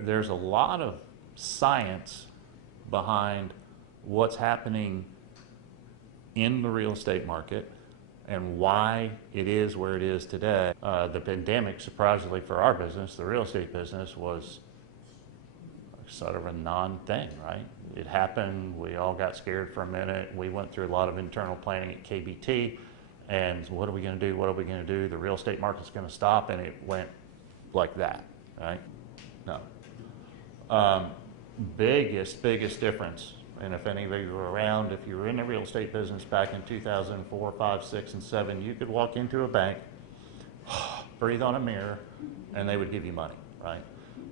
there's a lot of science behind what's happening in the real estate market and why it is where it is today. The pandemic, surprisingly for our business, the real estate business, was sort of a non-thing, right? It happened, we all got scared for a minute. We went through a lot of internal planning at KBT, and what are we gonna do, what are we gonna do? The real estate market's gonna stop, and it went like that, right? No. Biggest difference, and if any of you were around, if you were in the real estate business back in 2004, 5, 6, and 7, you could walk into a bank, breathe on a mirror, and they would give you money, right?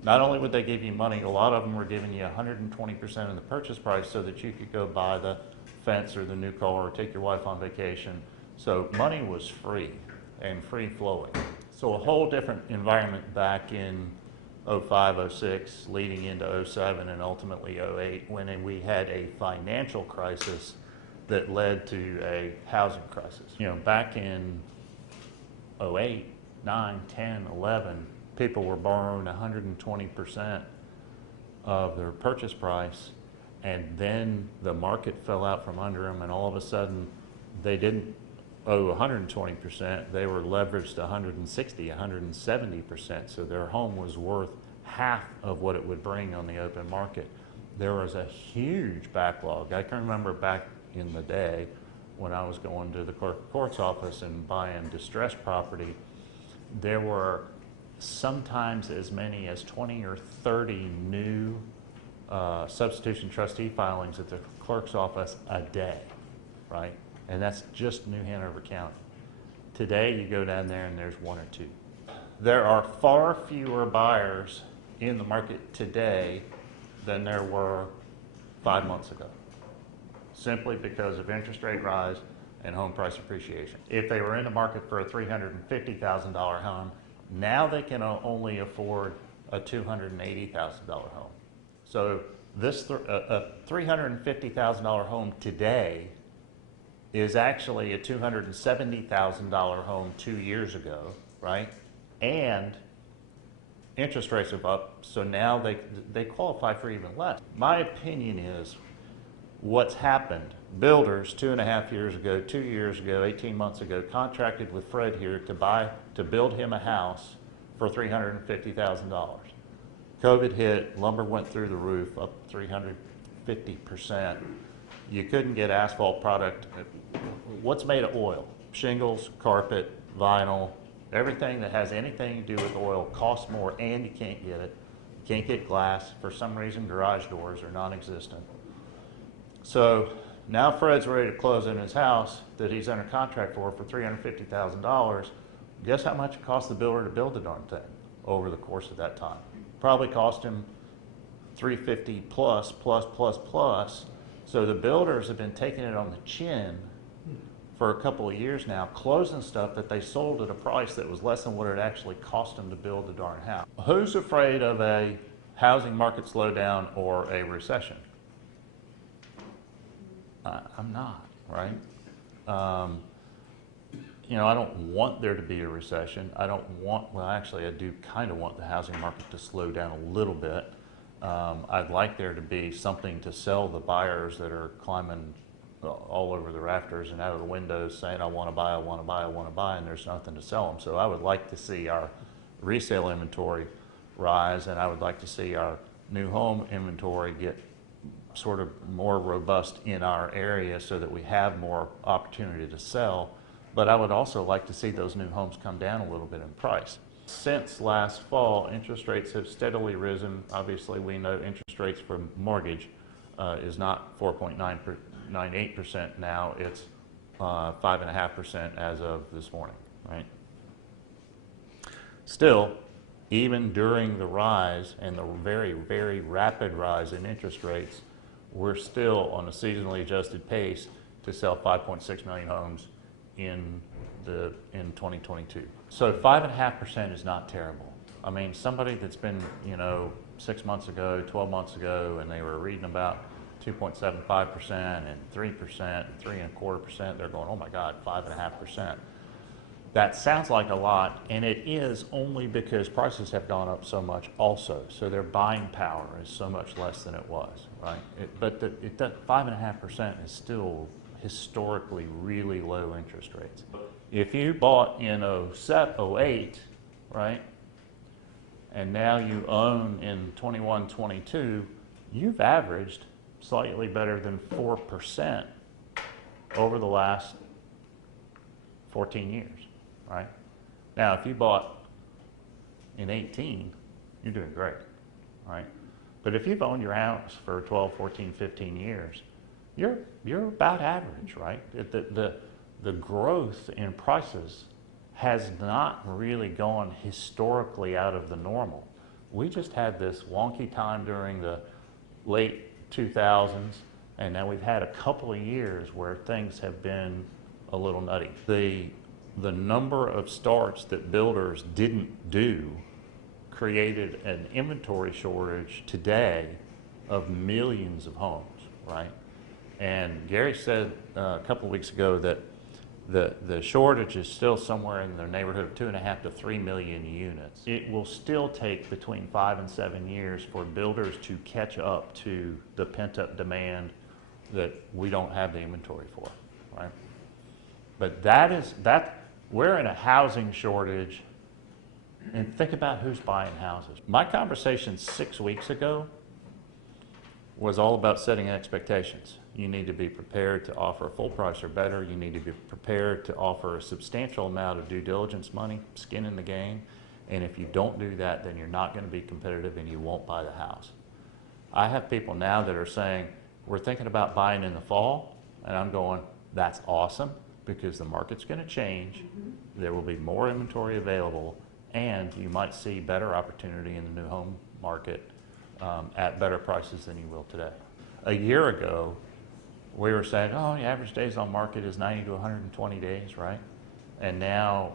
Not only would they give you money, a lot of them were giving you 120% of the purchase price so that you could go buy the fence or the new car or take your wife on vacation. So money was free and free flowing. So a whole different environment back in 05, 06, leading into 07 and ultimately 08, when we had a financial crisis that led to a housing crisis. You know, back in 08, 9, 10, 11, people were borrowing 120% of their purchase price, and then the market fell out from under them, and all of a sudden they didn't owe 120%, they were leveraged to 160, 170%, so their home was worth half of what it would bring on the open market. There was a huge backlog. I can remember back in the day when I was going to the clerk of court's office and buying distressed property, there were sometimes as many as 20 or 30 new substitution trustee filings at the clerk's office a day, right? And that's just New Hanover County. Today, you go down there and there's 1 or 2. There are far fewer buyers in the market today than there were 5 months ago, simply because of interest rate rise and home price appreciation. If they were in the market for a $350,000 home, now they can only afford a $280,000 home. So this a $350,000 home today is actually a $270,000 home 2 years ago, right? And interest rates are up, so now they qualify for even less. My opinion is what's happened, builders 2.5 years ago, 2 years ago, 18 months ago, contracted with Fred here to build him a house for $350,000. COVID hit, lumber went through the roof, up 350%. You couldn't get asphalt product. What's made of oil? Shingles, carpet, vinyl, everything that has anything to do with oil costs more, and you can't get it. You can't get glass. For some reason, garage doors are non-existent. So now Fred's ready to close in his house that he's under contract for $350,000. Guess how much it cost the builder to build the darn thing over the course of that time? Probably cost him $350 plus. So the builders have been taking it on the chin for a couple of years now, closing stuff that they sold at a price that was less than what it actually cost them to build the darn house. Who's afraid of a housing market slowdown or a recession? I'm not, right? You know, I don't want there to be a recession. Well, actually, I do kind of want the housing market to slow down a little bit. I'd like there to be something to sell the buyers that are climbing all over the rafters and out of the windows saying, I want to buy, I want to buy, I want to buy, and there's nothing to sell them. So I would like to see our resale inventory rise, and I would like to see our new home inventory get sort of more robust in our area so that we have more opportunity to sell. But I would also like to see those new homes come down a little bit in price. Since last fall, interest rates have steadily risen. Obviously, we know interest rates for mortgage is not 4.98% now, it's 5.5% as of this morning, right? Still, even during the rise and the very, very rapid rise in interest rates, we're still on a seasonally adjusted pace to sell 5.6 million homes in 2022. So 5.5% is not terrible. I mean, somebody that's been, 6 months ago, 12 months ago, and they were reading about 2.75% and 3% and 3.25%, they're going, oh my God, 5.5%. That sounds like a lot, and it is only because prices have gone up so much also. So their buying power is so much less than it was, right? But 5.5% is still historically really low interest rates. If you bought in 08, right, and now you own in 21, 22, you've averaged slightly better than 4% over the last 14 years. Right? Now, if you bought in 18, you're doing great, right? But if you've owned your house for 12, 14, 15 years, you're about average, right? The growth in prices has not really gone historically out of the normal. We just had this wonky time during the late 2000s, and now we've had a couple of years where things have been a little nutty. The number of starts that builders didn't do created an inventory shortage today of millions of homes, right? And Gary said a couple of weeks ago that the shortage is still somewhere in the neighborhood of 2.5 to 3 million units. It will still take between 5 and 7 years for builders to catch up to the pent-up demand that we don't have the inventory for, right? But we're in a housing shortage, and think about who's buying houses. My conversation 6 weeks ago was all about setting expectations. You need to be prepared to offer a full price or better. You need to be prepared to offer a substantial amount of due diligence money, skin in the game. And if you don't do that, then you're not going to be competitive and you won't buy the house. I have people now that are saying, we're thinking about buying in the fall, and I'm going, that's awesome, because the market's going to change, there will be more inventory available, and you might see better opportunity in the new home market at better prices than you will today. A year ago, we were saying, oh, the average days on market is 90 to 120 days, right? And now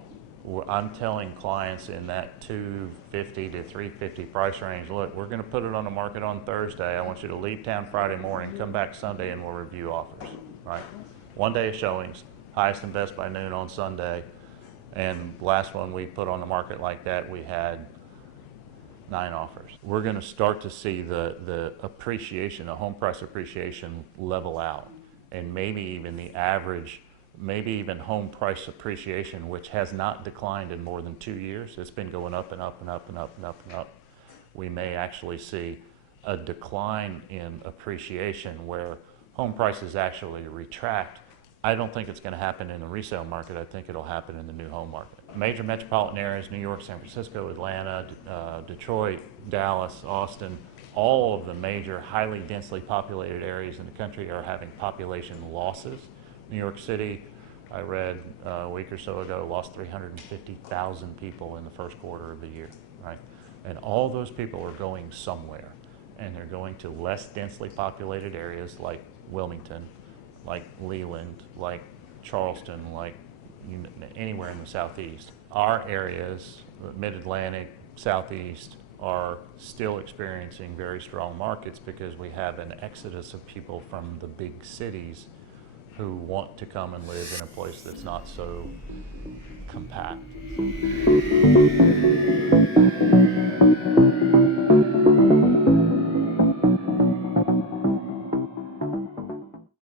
I'm telling clients in that 250 to 350 price range, look, we're going to put it on the market on Thursday. I want you to leave town Friday morning, come back Sunday, and we'll review offers, right? 1 day of showings, highest and best by noon on Sunday. And last one we put on the market like that, we had 9 offers. We're going to start to see the appreciation, the home price appreciation level out, and maybe even the average, maybe even home price appreciation, which has not declined in more than 2 years. It's been going up and up and up and up and up and up. We may actually see a decline in appreciation where home prices actually retract. I don't think it's going to happen in the resale market. I think it'll happen in the new home market. Major metropolitan areas, New York, San Francisco, Atlanta, Detroit, Dallas, Austin, all of the major highly densely populated areas in the country are having population losses. New York City, I read a week or so ago, lost 350,000 people in the first quarter of the year, right? And all those people are going somewhere, and they're going to less densely populated areas like Wilmington, like Leland, like Charleston, like anywhere in the Southeast. Our areas, Mid-Atlantic, Southeast, are still experiencing very strong markets because we have an exodus of people from the big cities who want to come and live in a place that's not so compact.